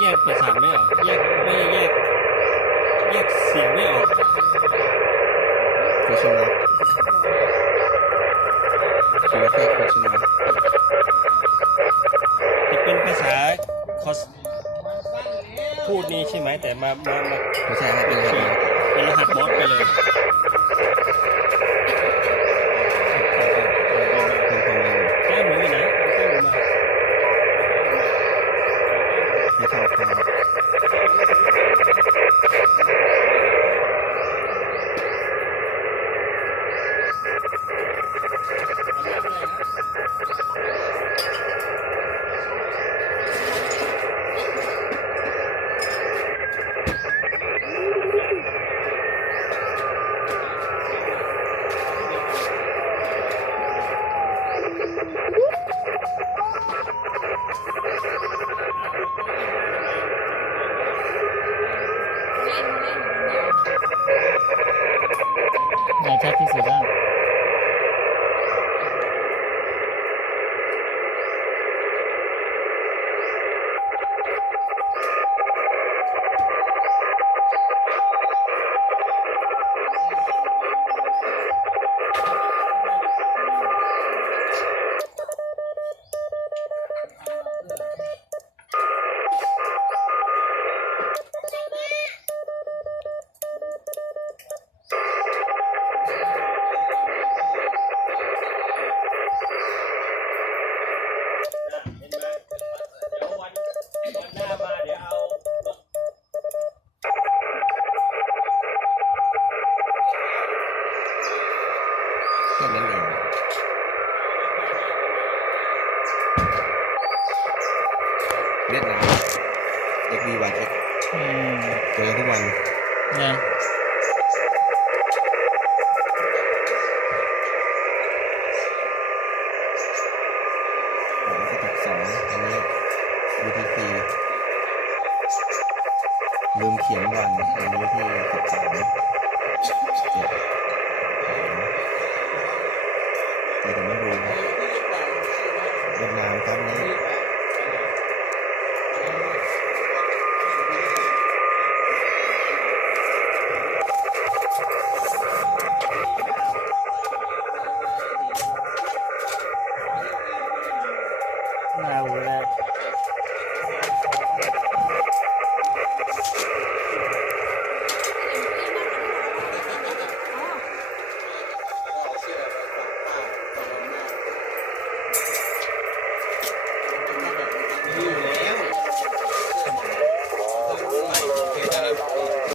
แยกประสานไม่ออกแยกไม่แยกเสียงไม่ออกคือใช่ไหมคิดว่าแค่คือใช่ไหมจะเป็นภาษาคอสพูดนี้ใช่ไหมแต่มาไม่ใช่ครับเป็นรหัสมอสไปเลยแก้หนูอยู่ไหนแก้หนูมาไม่ชอบครับไหนชัดที่สุดบ้างแค่นั้นเองเวียดนาม XBYX เจอทุกวันนะผมก็ตก2อันนี้ UTC ลืมเขียนวันอันนี้ที่13